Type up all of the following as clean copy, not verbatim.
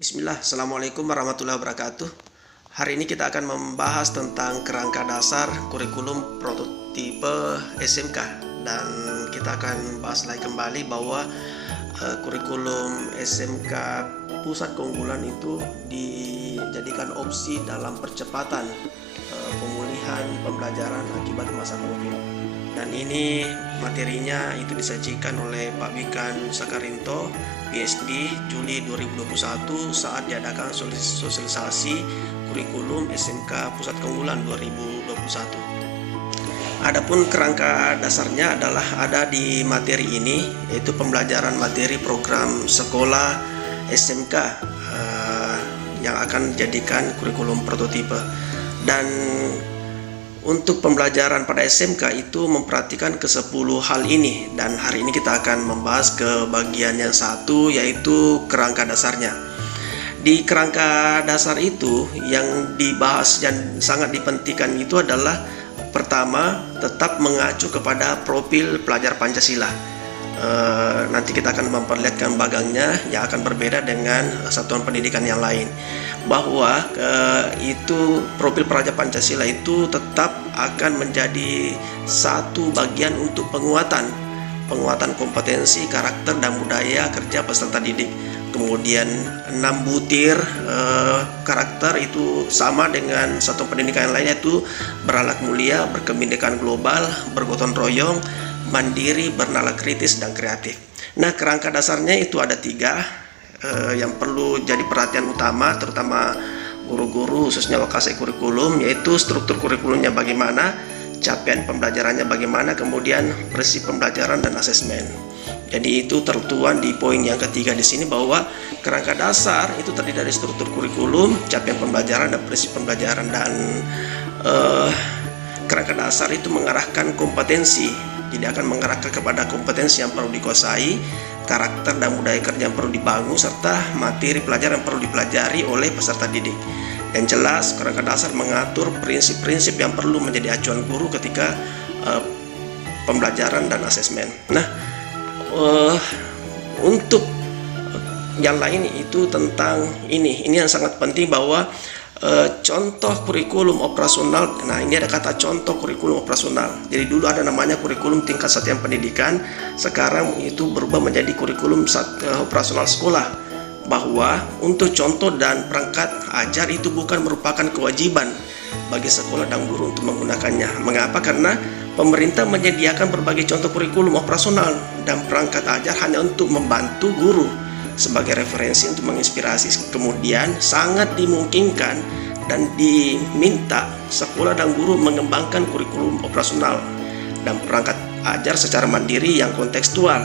Bismillah, Assalamualaikum warahmatullahi wabarakatuh. Hari ini kita akan membahas tentang kerangka dasar kurikulum prototipe SMK. Dan kita akan bahas lagi kembali bahwa kurikulum SMK pusat keunggulan itu dijadikan opsi dalam percepatan pemulihan pembelajaran akibat masa COVID. Dan ini materinya itu disajikan oleh Pak Wikan Sakarinto, PSD, Juli 2021 saat diadakan sosialisasi kurikulum SMK Pusat Keunggulan 2021. Adapun kerangka dasarnya adalah ada di materi ini, yaitu pembelajaran materi program sekolah SMK yang akan dijadikan kurikulum prototipe. Dan untuk pembelajaran pada SMK itu memperhatikan ke-10 hal ini, dan hari ini kita akan membahas ke bagian yang satu, yaitu kerangka dasarnya. Di kerangka dasar itu yang dibahas dan sangat dipentingkan itu adalah pertama, tetap mengacu kepada profil pelajar Pancasila. Nanti kita akan memperlihatkan bagangnya yang akan berbeda dengan satuan pendidikan yang lain, bahwa itu profil pelajar Pancasila itu tetap akan menjadi satu bagian untuk penguatan kompetensi, karakter, dan budaya kerja peserta didik. Kemudian 6 butir karakter itu sama dengan satuan pendidikan yang lain, yaitu berakhlak mulia, berkebinekaan global, bergotong royong, mandiri, bernalar kritis, dan kreatif. Nah, kerangka dasarnya itu ada 3 yang perlu jadi perhatian utama, terutama guru-guru khususnya lokasi kurikulum, yaitu struktur kurikulumnya bagaimana, capaian pembelajarannya bagaimana, kemudian prinsip pembelajaran dan asesmen. Jadi itu tertuang di poin yang ketiga di sini, bahwa kerangka dasar itu terdiri dari struktur kurikulum, capaian pembelajaran, dan prinsip pembelajaran. Dan kerangka dasar itu mengarahkan kompetensi, jadi akan mengarahkan kepada kompetensi yang perlu dikuasai, karakter dan budaya kerja yang perlu dibangun, serta materi pelajaran yang perlu dipelajari oleh peserta didik. Yang jelas, kerangka dasar mengatur prinsip-prinsip yang perlu menjadi acuan guru ketika pembelajaran dan asesmen. Nah, untuk yang lain itu tentang ini yang sangat penting, bahwa contoh kurikulum operasional. Nah, ini ada kata contoh kurikulum operasional. Jadi dulu ada namanya kurikulum tingkat satuan pendidikan, sekarang itu berubah menjadi kurikulum operasional sekolah, bahwa untuk contoh dan perangkat ajar itu bukan merupakan kewajiban bagi sekolah dan guru untuk menggunakannya. Mengapa? Karena pemerintah menyediakan berbagai contoh kurikulum operasional dan perangkat ajar hanya untuk membantu guru sebagai referensi untuk menginspirasi. Kemudian sangat dimungkinkan dan diminta sekolah dan guru mengembangkan kurikulum operasional dan perangkat ajar secara mandiri yang kontekstual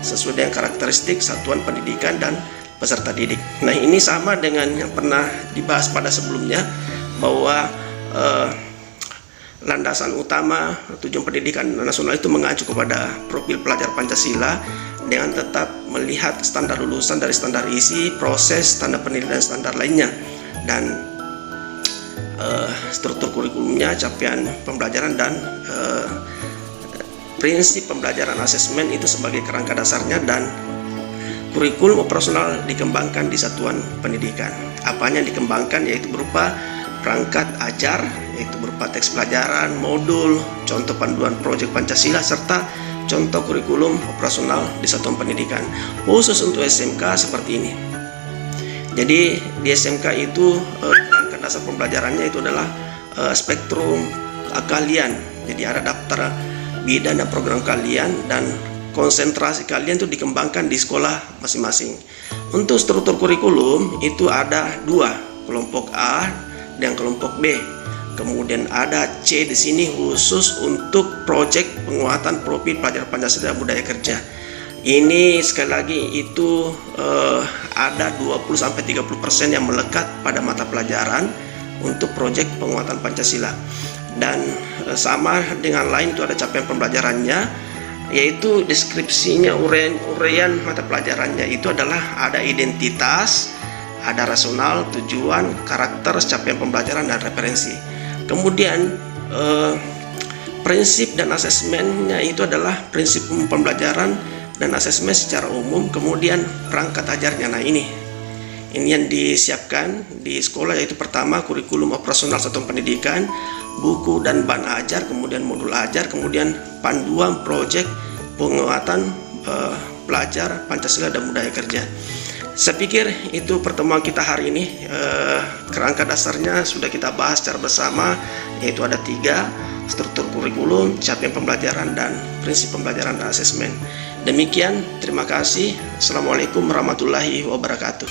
sesuai dengan karakteristik satuan pendidikan dan peserta didik. Nah, ini sama dengan yang pernah dibahas pada sebelumnya, bahwa landasan utama tujuan pendidikan nasional itu mengacu kepada profil pelajar Pancasila dengan tetap melihat standar lulusan dari standar isi, proses, standar penilaian, dan standar lainnya, dan struktur kurikulumnya, capaian pembelajaran, dan prinsip pembelajaran asesmen itu sebagai kerangka dasarnya. Dan kurikulum operasional dikembangkan di satuan pendidikan. Apanya yang dikembangkan? Yaitu berupa perangkat ajar, yaitu berupa teks pelajaran, modul, contoh panduan proyek Pancasila, serta contoh kurikulum operasional di satuan pendidikan. Khusus untuk SMK seperti ini. Jadi di SMK itu kerangka dasar pembelajarannya itu adalah spektrum kalian. Jadi ada daftar bidang dan program kalian, dan konsentrasi kalian itu dikembangkan di sekolah masing-masing. Untuk struktur kurikulum itu ada 2, kelompok A dan kelompok B. Kemudian ada C di sini khusus untuk proyek penguatan profil pelajar Pancasila budaya kerja. Ini sekali lagi itu ada 20-30% yang melekat pada mata pelajaran untuk proyek penguatan Pancasila. Dan sama dengan lain itu ada capaian pembelajarannya, yaitu deskripsinya, uraian mata pelajarannya itu adalah ada identitas, ada rasional, tujuan, karakter, capaian pembelajaran, dan referensi. Kemudian prinsip dan asesmennya itu adalah prinsip pembelajaran dan asesmen secara umum, kemudian perangkat ajarnya. Nah, Ini yang disiapkan di sekolah, yaitu pertama kurikulum operasional satuan pendidikan, buku dan bahan ajar, kemudian modul ajar, kemudian panduan proyek penguatan pelajar Pancasila dan budaya kerja. Saya pikir itu pertemuan kita hari ini. Kerangka dasarnya sudah kita bahas secara bersama, yaitu ada 3: struktur kurikulum, capaian pembelajaran, dan prinsip pembelajaran dan asesmen. Demikian, terima kasih. Assalamualaikum warahmatullahi wabarakatuh.